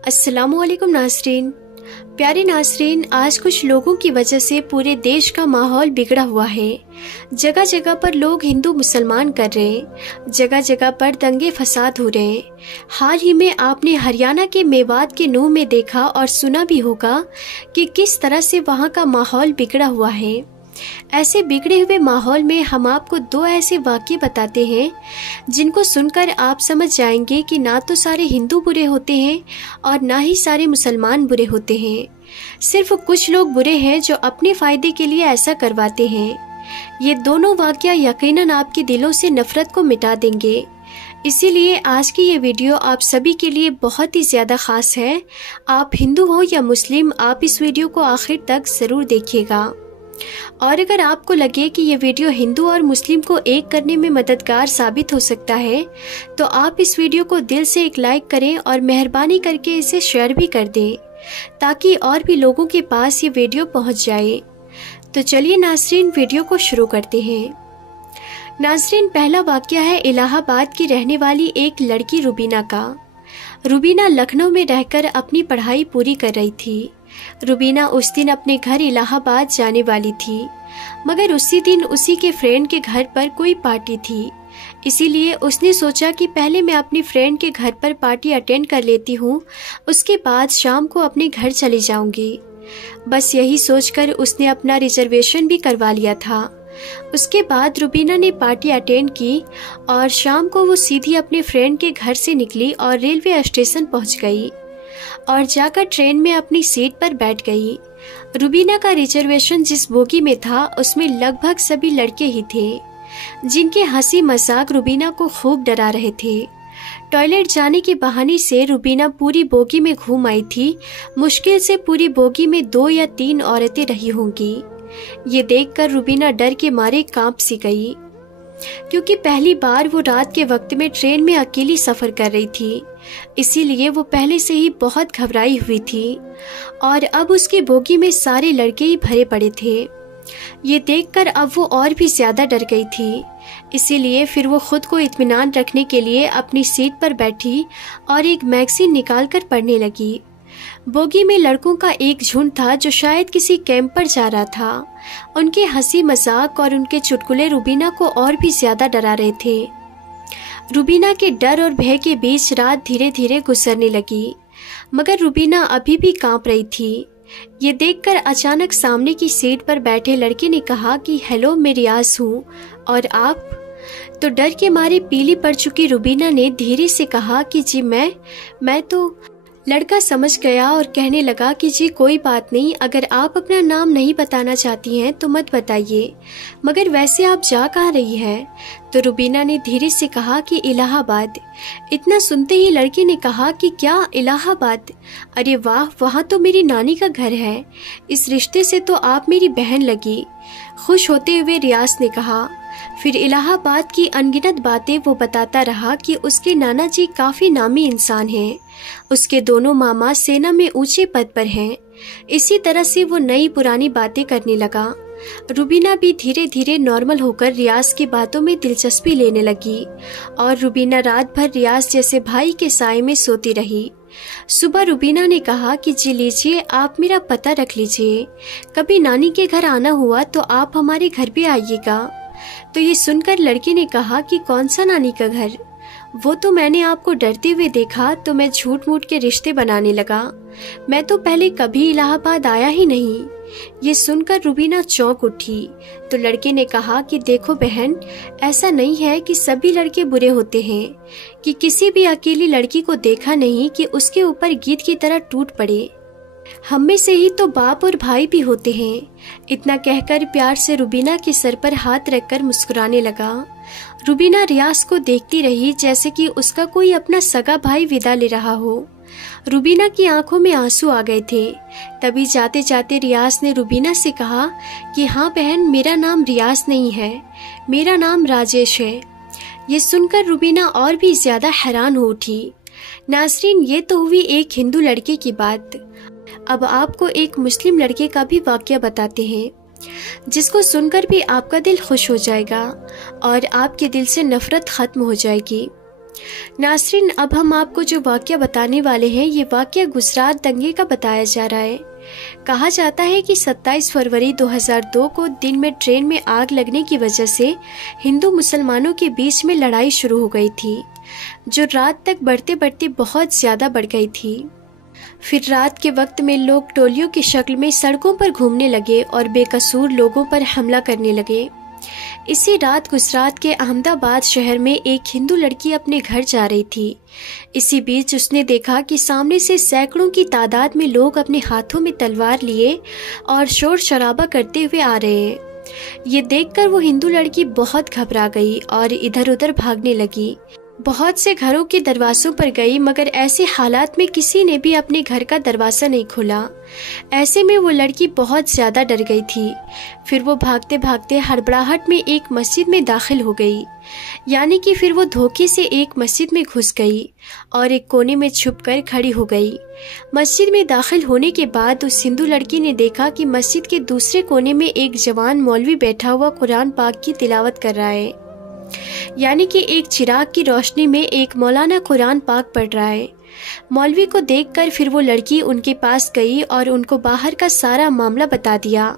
अस्सलामुअलैकुम नाज़रीन। प्यारे नाज़रीन, आज कुछ लोगों की वजह से पूरे देश का माहौल बिगड़ा हुआ है। जगह जगह पर लोग हिंदू मुसलमान कर रहे हैं, जगह जगह पर दंगे फसाद हो रहे हैं। हाल ही में आपने हरियाणा के मेवात के नूह में देखा और सुना भी होगा कि किस तरह से वहाँ का माहौल बिगड़ा हुआ है। ऐसे बिगड़े हुए माहौल में हम आपको दो ऐसे वाक़ये बताते हैं जिनको सुनकर आप समझ जाएंगे कि ना तो सारे हिंदू बुरे होते हैं और ना ही सारे मुसलमान बुरे होते हैं। सिर्फ कुछ लोग बुरे हैं जो अपने फ़ायदे के लिए ऐसा करवाते हैं। ये दोनों वाक़या यकीनन आपके दिलों से नफ़रत को मिटा देंगे। इसीलिए आज की ये वीडियो आप सभी के लिए बहुत ही ज़्यादा ख़ास है। आप हिंदू हो या मुस्लिम, आप इस वीडियो को आखिर तक ज़रूर देखिएगा। और अगर आपको लगे कि ये वीडियो हिंदू और मुस्लिम को एक करने में मददगार साबित हो सकता है तो आप इस वीडियो को दिल से एक लाइक करें और मेहरबानी करके इसे शेयर भी कर दें ताकि और भी लोगों के पास ये वीडियो पहुंच जाए। तो चलिए नाज़रीन, वीडियो को शुरू करते हैं। नाज़रीन, पहला वाक़या है इलाहाबाद की रहने वाली एक लड़की रुबीना का। रुबीना लखनऊ में रहकर अपनी पढ़ाई पूरी कर रही थी। रुबीना उस दिन अपने घर इलाहाबाद जाने वाली थी, मगर उसी दिन उसी के फ्रेंड के घर पर कोई पार्टी थी। इसीलिए उसने सोचा कि पहले मैं अपनी फ्रेंड के घर पर पार्टी अटेंड कर लेती हूँ, उसके बाद शाम को अपने घर चली जाऊंगी। बस यही सोचकर उसने अपना रिजर्वेशन भी करवा लिया था। उसके बाद रुबीना ने पार्टी अटेंड की और शाम को वो सीधी अपने फ्रेंड के घर से निकली और रेलवे स्टेशन पहुँच गई और जाकर ट्रेन में अपनी सीट पर बैठ गई। रुबीना का रिजर्वेशन जिस बोगी में था उसमें लगभग सभी लड़के ही थे, जिनके हंसी मजाक रुबीना को खूब डरा रहे थे। टॉयलेट जाने के बहाने से रुबीना पूरी बोगी में घूम आई थी। मुश्किल से पूरी बोगी में 2 या 3 औरतें रही होंगी। ये देखकर रुबीना डर के मारे कांप सी गई, क्योंकि पहली बार वो रात के वक्त में ट्रेन में अकेली सफर कर रही थी। इसीलिए वो पहले से ही बहुत घबराई हुई थी और अब उसकी बोगी में सारे लड़के ही भरे पड़े थे। ये देखकर अब वो और भी ज्यादा डर गई थी। इसीलिए फिर वो खुद को इत्मीनान रखने के लिए अपनी सीट पर बैठी और एक मैगजीन निकालकर पढ़ने लगी। बोगी में लड़कों का एक झुंड था जो शायद किसी कैंप पर जा रहा था। उनके हंसी मजाक और उनके चुटकुले रुबीना को और भी ज्यादा डरा रहे थे। रुबीना के डर और भय के बीच रात धीरे धीरे गुजरने लगी, मगर रुबीना अभी भी कांप रही थी। ये देखकर अचानक सामने की सीट पर बैठे लड़के ने कहा कि हेलो, मैं रियाज हूँ, और आप? तो डर के मारे पीली पड़ चुकी रुबीना ने धीरे से कहा कि जी मैं तो। लड़का समझ गया और कहने लगा कि जी कोई बात नहीं, अगर आप अपना नाम नहीं बताना चाहती हैं तो मत बताइए, मगर वैसे आप जा कहाँ रही हैं? तो रुबीना ने धीरे से कहा कि इलाहाबाद। इतना सुनते ही लड़के ने कहा कि क्या इलाहाबाद? अरे वाह, वहाँ तो मेरी नानी का घर है। इस रिश्ते से तो आप मेरी बहन लगी। खुश होते हुए रियाज ने कहा। फिर इलाहाबाद की अनगिनत बातें वो बताता रहा कि उसके नाना जी काफ़ी नामी इंसान हैं, उसके दोनों मामा सेना में ऊंचे पद पर हैं। इसी तरह से वो नई पुरानी बातें करने लगा। रुबीना भी धीरे धीरे नॉर्मल होकर रियाज की बातों में दिलचस्पी लेने लगी और रुबीना रात भर रियाज जैसे भाई के साए में सोती रही। सुबह रुबीना ने कहा कि जी लीजिए, आप मेरा पता रख लीजिए, कभी नानी के घर आना हुआ तो आप हमारे घर पे आइएगा। तो ये सुनकर लड़के ने कहा कि कौन सा नानी का घर? वो तो मैंने आपको डरते हुए देखा तो मैं झूठ मूठ के रिश्ते बनाने लगा। मैं तो पहले कभी इलाहाबाद आया ही नहीं। ये सुनकर रुबीना चौंक उठी। तो लड़के ने कहा कि देखो बहन, ऐसा नहीं है कि सभी लड़के बुरे होते हैं, कि किसी भी अकेली लड़की को देखा नहीं कि उसके ऊपर गीत की तरह टूट पड़े। हम में से ही तो बाप और भाई भी होते हैं। इतना कहकर प्यार से रुबीना के सर पर हाथ रखकर मुस्कुराने लगा। रुबीना रियाज को देखती रही जैसे कि उसका कोई अपना सगा भाई विदा ले रहा हो। रुबीना की आंखों में आंसू आ गए थे। तभी जाते जाते रियाज ने रुबीना से कहा कि हाँ बहन, मेरा नाम रियाज नहीं है, मेरा नाम राजेश है। ये सुनकर रुबीना और भी ज्यादा हैरान हो उठी। नाज़रीन, ये तो हुई एक हिंदू लड़के की बात। अब आपको एक मुस्लिम लड़के का भी वाकया बताते हैं, जिसको सुनकर भी आपका दिल खुश हो जाएगा और आपके दिल से नफरत खत्म हो जाएगी। नासरीन, अब हम आपको जो वाक़या बताने वाले हैं, ये वाक़या गुजरात दंगे का बताया जा रहा है। कहा जाता है कि 27 फरवरी 2002 को दिन में ट्रेन में आग लगने की वजह से हिंदू मुसलमानों के बीच में लड़ाई शुरू हो गई थी, जो रात तक बढ़ते बढ़ते बहुत ज़्यादा बढ़ गई थी। फिर रात के वक्त में लोग टोलियों की शक्ल में सड़कों पर घूमने लगे और बेकसूर लोगों पर हमला करने लगे। इसी रात गुजरात के अहमदाबाद शहर में एक हिंदू लड़की अपने घर जा रही थी। इसी बीच उसने देखा कि सामने से सैकड़ों की तादाद में लोग अपने हाथों में तलवार लिए और शोर शराबा करते हुए आ रहे हैं। ये देखकर वो हिंदू लड़की बहुत घबरा गई और इधर उधर भागने लगी। बहुत से घरों के दरवाजों पर गई, मगर ऐसे हालात में किसी ने भी अपने घर का दरवाज़ा नहीं खोला। ऐसे में वो लड़की बहुत ज़्यादा डर गई थी। फिर वो भागते भागते हड़बड़ाहट में एक मस्जिद में दाखिल हो गई, यानी कि फिर वो धोखे से एक मस्जिद में घुस गई और एक कोने में छुपकर खड़ी हो गई। मस्जिद में दाखिल होने के बाद उस हिंदू लड़की ने देखा कि मस्जिद के दूसरे कोने में एक जवान मौलवी बैठा हुआ कुरान पाक की तिलावत कर रहा है, यानी कि एक चिराग की रोशनी में एक मौलाना कुरान पाक पढ़ रहा है। मौलवी को देखकर फिर वो लड़की उनके पास गई और उनको बाहर का सारा मामला बता दिया,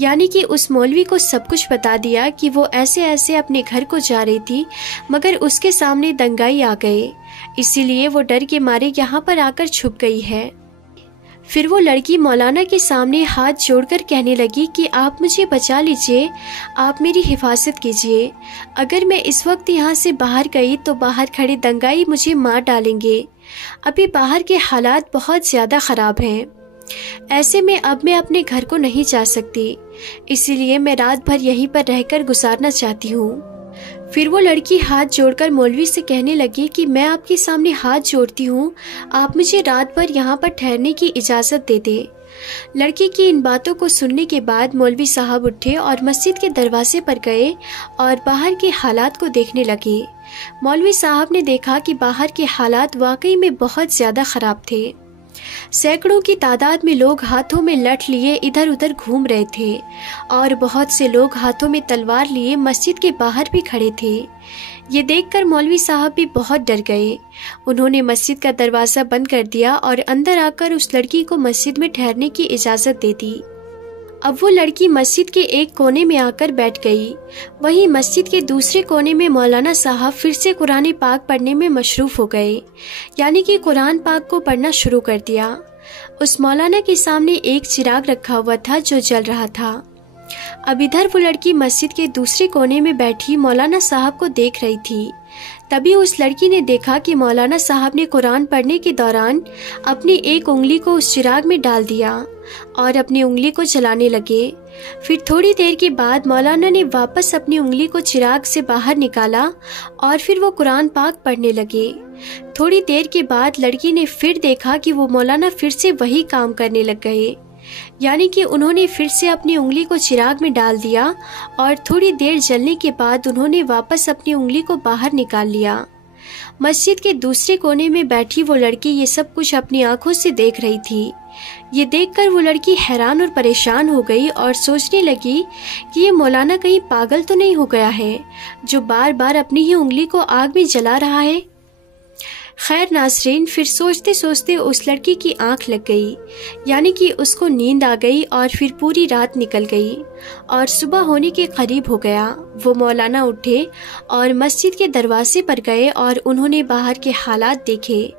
यानी कि उस मौलवी को सब कुछ बता दिया कि वो ऐसे ऐसे अपने घर को जा रही थी, मगर उसके सामने दंगाई आ गए, इसीलिए वो डर के मारे यहाँ पर आकर छुप गई है। फिर वो लड़की मौलाना के सामने हाथ जोड़कर कहने लगी कि आप मुझे बचा लीजिए, आप मेरी हिफाजत कीजिए। अगर मैं इस वक्त यहाँ से बाहर गई तो बाहर खड़े दंगाई मुझे मार डालेंगे। अभी बाहर के हालात बहुत ज़्यादा ख़राब हैं। ऐसे में अब मैं अपने घर को नहीं जा सकती, इसीलिए मैं रात भर यहीं पर रहकर गुजारना चाहती हूँ। फिर वो लड़की हाथ जोड़कर मौलवी से कहने लगी कि मैं आपके सामने हाथ जोड़ती हूँ, आप मुझे रात भर यहाँ पर ठहरने की इजाज़त दे दें। लड़की की इन बातों को सुनने के बाद मौलवी साहब उठे और मस्जिद के दरवाजे पर गए और बाहर के हालात को देखने लगे। मौलवी साहब ने देखा कि बाहर के हालात वाकई में बहुत ज़्यादा ख़राब थे। सैकड़ों की तादाद में लोग हाथों में लठ लिए इधर उधर घूम रहे थे और बहुत से लोग हाथों में तलवार लिए मस्जिद के बाहर भी खड़े थे। ये देखकर मौलवी साहब भी बहुत डर गए। उन्होंने मस्जिद का दरवाज़ा बंद कर दिया और अंदर आकर उस लड़की को मस्जिद में ठहरने की इजाज़त दे दी। अब वो लड़की मस्जिद के एक कोने में आकर बैठ गई। वहीं मस्जिद के दूसरे कोने में मौलाना साहब फिर से कुरान पाक पढ़ने में मशरूफ़ हो गए, यानी कि कुरान पाक को पढ़ना शुरू कर दिया। उस मौलाना के सामने एक चिराग रखा हुआ था जो जल रहा था। अब इधर वो लड़की मस्जिद के दूसरे कोने में बैठी मौलाना साहब को देख रही थी। तभी उस लड़की ने देखा कि मौलाना साहब ने कुरान पढ़ने के दौरान अपनी एक उंगली को उस चिराग में डाल दिया और अपनी उंगली को जलाने लगे। फिर थोड़ी देर के बाद मौलाना ने वापस अपनी उंगली को चिराग से बाहर निकाला और फिर वो कुरान पाक पढ़ने लगे। थोड़ी देर के बाद लड़की ने फिर देखा कि वो मौलाना फिर से वही काम करने लग गए, यानी कि उन्होंने फिर से अपनी उंगली को चिराग में डाल दिया और थोड़ी देर जलने के बाद उन्होंने वापस अपनी उंगली को बाहर निकाल लिया। मस्जिद के दूसरे कोने में बैठी वो लड़की ये सब कुछ अपनी आंखों से देख रही थी। ये देखकर वो लड़की हैरान और परेशान हो गई और सोचने लगी कि ये मौलाना कहीं पागल तो नहीं हो गया है जो बार बार अपनी ही उंगली को आग में जला रहा है। खैर नासरीन, फिर सोचते सोचते उस लड़की की आंख लग गई, यानी कि उसको नींद आ गई और फिर पूरी रात निकल गई और सुबह होने के करीब हो गया। वो मौलाना उठे और मस्जिद के दरवाजे पर गए और उन्होंने बाहर के हालात देखे।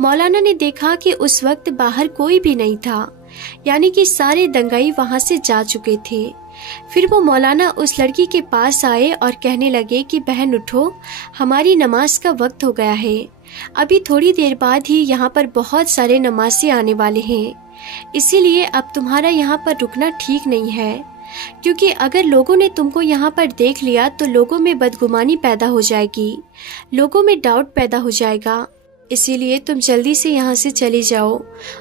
मौलाना ने देखा कि उस वक्त बाहर कोई भी नहीं था, यानी कि सारे दंगाई वहां से जा चुके थे। फिर वो मौलाना उस लड़की के पास आए और कहने लगे कि बहन उठो, हमारी नमाज का वक्त हो गया है। अभी थोड़ी देर बाद ही यहाँ पर बहुत सारे नमाज़ी आने वाले हैं, इसीलिए अब तुम्हारा यहाँ पर रुकना ठीक नहीं है, क्योंकि अगर लोगों ने तुमको यहाँ पर देख लिया तो लोगों में बदगुमानी पैदा हो जाएगी, लोगों में डाउट पैदा हो जाएगा। इसीलिए तुम जल्दी से यहाँ से चली जाओ।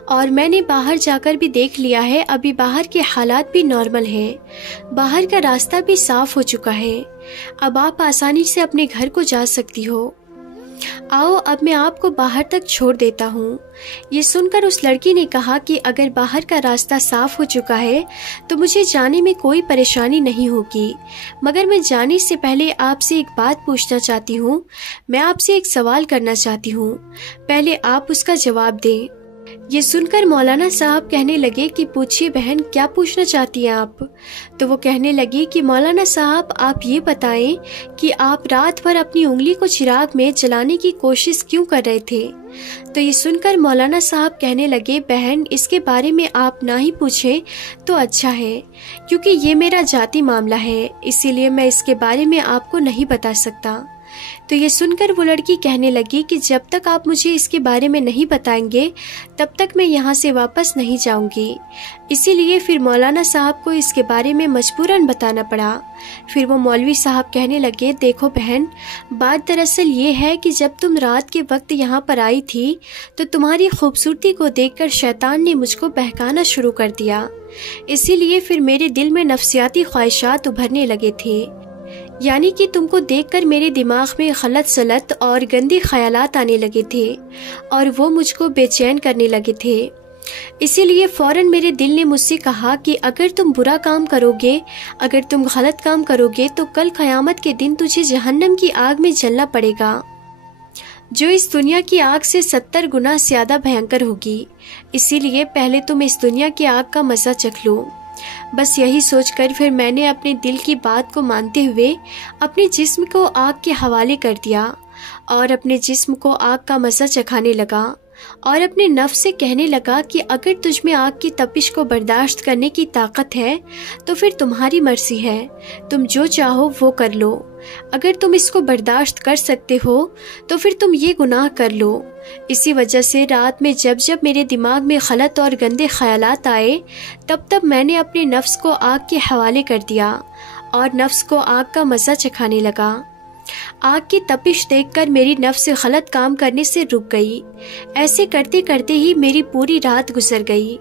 और मैंने बाहर जाकर भी देख लिया है, अभी बाहर के हालात भी नॉर्मल हैं, बाहर का रास्ता भी साफ हो चुका है। अब आप आसानी से अपने घर को जा सकती हो। आओ अब मैं आपको बाहर तक छोड़ देता हूँ। ये सुनकर उस लड़की ने कहा कि अगर बाहर का रास्ता साफ हो चुका है तो मुझे जाने में कोई परेशानी नहीं होगी, मगर मैं जाने से पहले आपसे एक बात पूछना चाहती हूँ। मैं आपसे एक सवाल करना चाहती हूँ, पहले आप उसका जवाब दें। ये सुनकर मौलाना साहब कहने लगे कि पूछिए बहन, क्या पूछना चाहती हैं आप? तो वो कहने लगी कि मौलाना साहब आप ये बताएं कि आप रात भर अपनी उंगली को चिराग में जलाने की कोशिश क्यों कर रहे थे? तो ये सुनकर मौलाना साहब कहने लगे, बहन इसके बारे में आप ना ही पूछें तो अच्छा है, क्योंकि ये मेरा जाती मामला है, इसीलिए मैं इसके बारे में आपको नहीं बता सकता। तो ये सुनकर वो लड़की कहने लगी कि जब तक आप मुझे इसके बारे में नहीं बताएंगे तब तक मैं यहाँ से वापस नहीं जाऊंगी। इसीलिए फिर मौलाना साहब को इसके बारे में मजबूरन बताना पड़ा। फिर वो मौलवी साहब कहने लगे, देखो बहन, बात दरअसल ये है कि जब तुम रात के वक्त यहाँ पर आई थी तो तुम्हारी खूबसूरती को देखकर शैतान ने मुझको बहकाना शुरू कर दिया। इसीलिए फिर मेरे दिल में नफ्सियाती ख्वाहिशात उभरने लगे थे, यानी कि तुमको देखकर मेरे दिमाग में गलत सलत और गंदे ख्यालात आने लगे थे और वो मुझको बेचैन करने लगे थे। इसीलिए फौरन मेरे दिल ने मुझसे कहा कि अगर तुम बुरा काम करोगे, अगर तुम गलत काम करोगे तो कल क़यामत के दिन तुझे जहन्नम की आग में जलना पड़ेगा, जो इस दुनिया की आग से 70 गुना ज़्यादा भयंकर होगी। इसीलिए पहले तुम इस दुनिया की आग का मज़ा चख लो। बस यही सोचकर फिर मैंने अपने दिल की बात को मानते हुए अपने जिस्म को आग के हवाले कर दिया और अपने जिस्म को आग का मज़ा चखाने लगा और अपने नफ्स से कहने लगा कि अगर तुझ में आग की तपिश को बर्दाश्त करने की ताकत है तो फिर तुम्हारी मर्जी है, तुम जो चाहो वो कर लो। अगर तुम इसको बर्दाश्त कर सकते हो तो फिर तुम ये गुनाह कर लो। इसी वजह से रात में जब जब मेरे दिमाग में गलत और गंदे ख्यालात आए तब तब मैंने अपने नफ्स को आग के हवाले कर दिया और नफ्स को आग का मज़ा चखाने लगा। आग की तपिश देखकर मेरी नफ्स गलत काम करने से रुक गई। ऐसे करते करते ही मेरी पूरी रात गुजर गई।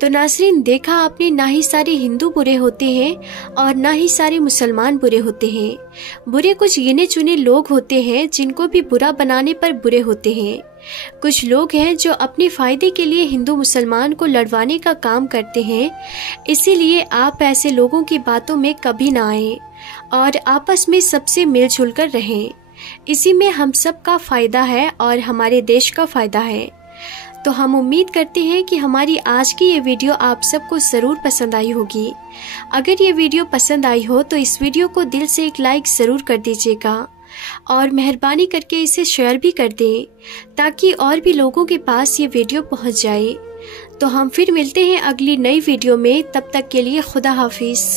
तो नाज़रीन, देखा आपने, ना ही सारे हिंदू बुरे होते हैं और ना ही सारे मुसलमान बुरे होते हैं। बुरे कुछ गिने चुने लोग होते हैं जिनको भी बुरा बनाने पर बुरे होते हैं। कुछ लोग हैं जो अपने फ़ायदे के लिए हिंदू मुसलमान को लड़वाने का काम करते हैं। इसीलिए आप ऐसे लोगों की बातों में कभी ना आएं और आपस में सबसे मिलजुल कर रहें। इसी में हम सब का फ़ायदा है और हमारे देश का फ़ायदा है। तो हम उम्मीद करते हैं कि हमारी आज की ये वीडियो आप सबको ज़रूर पसंद आई होगी। अगर ये वीडियो पसंद आई हो तो इस वीडियो को दिल से एक लाइक ज़रूर कर दीजिएगा और मेहरबानी करके इसे शेयर भी कर दें ताकि और भी लोगों के पास ये वीडियो पहुंच जाए। तो हम फिर मिलते हैं अगली नई वीडियो में, तब तक के लिए खुदा हाफिज़।